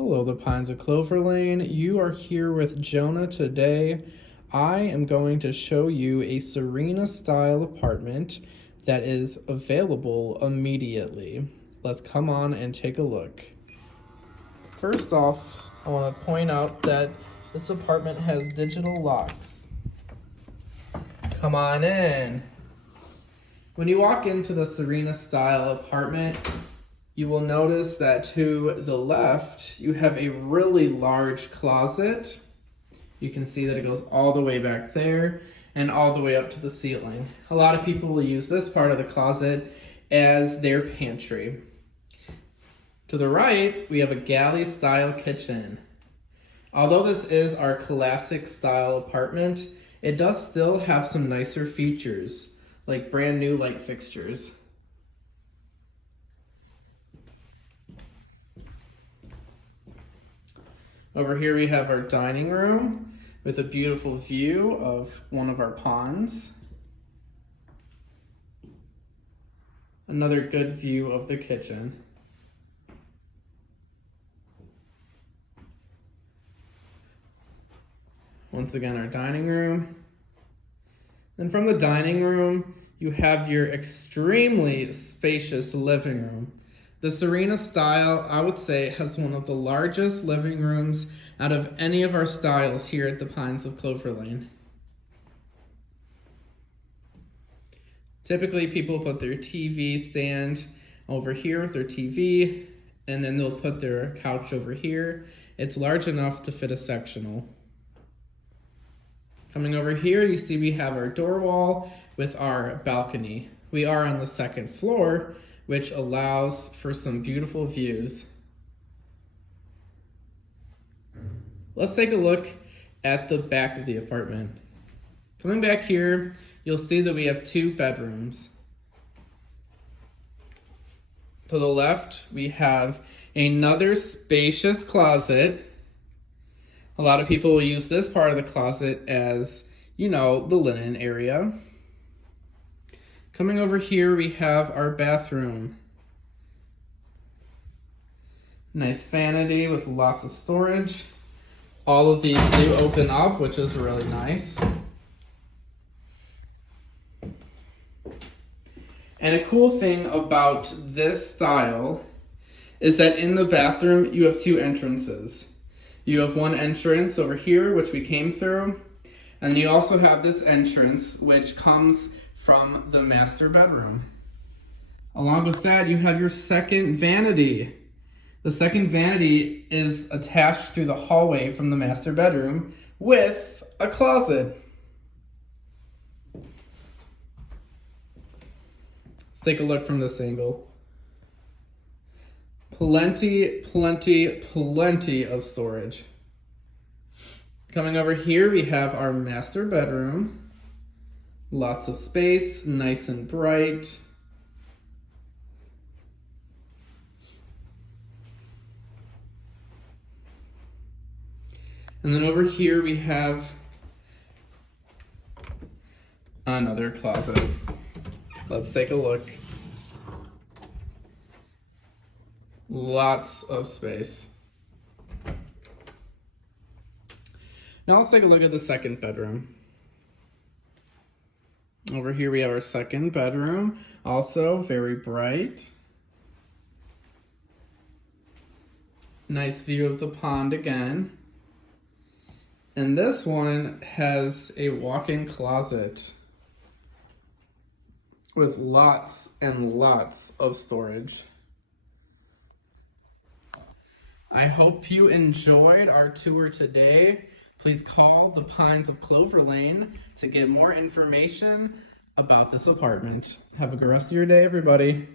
Hello, the Pines of Clover Lane. You are here with Jonah today. I am going to show you a Serena style apartment that is available immediately. Let's come on and take a look. First off, I want to point out that this apartment has digital locks. Come on in. When you walk into the Serena style apartment, you will notice that to the left, you have a really large closet. You can see that it goes all the way back there and all the way up to the ceiling. A lot of people will use this part of the closet as their pantry. To the right, we have a galley style kitchen. Although this is our classic style apartment, it does still have some nicer features, like brand new light fixtures. Over here we have our dining room with a beautiful view of one of our ponds. Another good view of the kitchen. Once again, our dining room. Then from the dining room, you have your extremely spacious living room. The Serena style, I would say, has one of the largest living rooms out of any of our styles here at the Pines of Clover Lane. Typically, people put their TV stand over here with their TV, and then they'll put their couch over here. It's large enough to fit a sectional. Coming over here, you see we have our door wall with our balcony. We are on the second floor, which allows for some beautiful views. Let's take a look at the back of the apartment. Coming back here, you'll see that we have two bedrooms. To the left, we have another spacious closet. A lot of people will use this part of the closet as, the linen area. Coming over here, we have our bathroom. Nice vanity with lots of storage. All of these do open up, which is really nice. And a cool thing about this style is that in the bathroom, you have two entrances. You have one entrance over here, which we came through, and you also have this entrance, which comes from the master bedroom. Along with that, you have your second vanity. The second vanity is attached through the hallway from the master bedroom with a closet. Let's take a look from this angle. Plenty of storage. Coming over here, we have our master bedroom. Lots of space, nice and bright. And then over here we have another closet. Let's take a look. Lots of space. Now let's take a look at the second bedroom. Over here we have our second bedroom, also very bright. Nice view of the pond again. And this one has a walk-in closet with lots and lots of storage. I hope you enjoyed our tour today. Please call the Pines of Clover Lane to get more information about this apartment. Have a good rest of your day, everybody.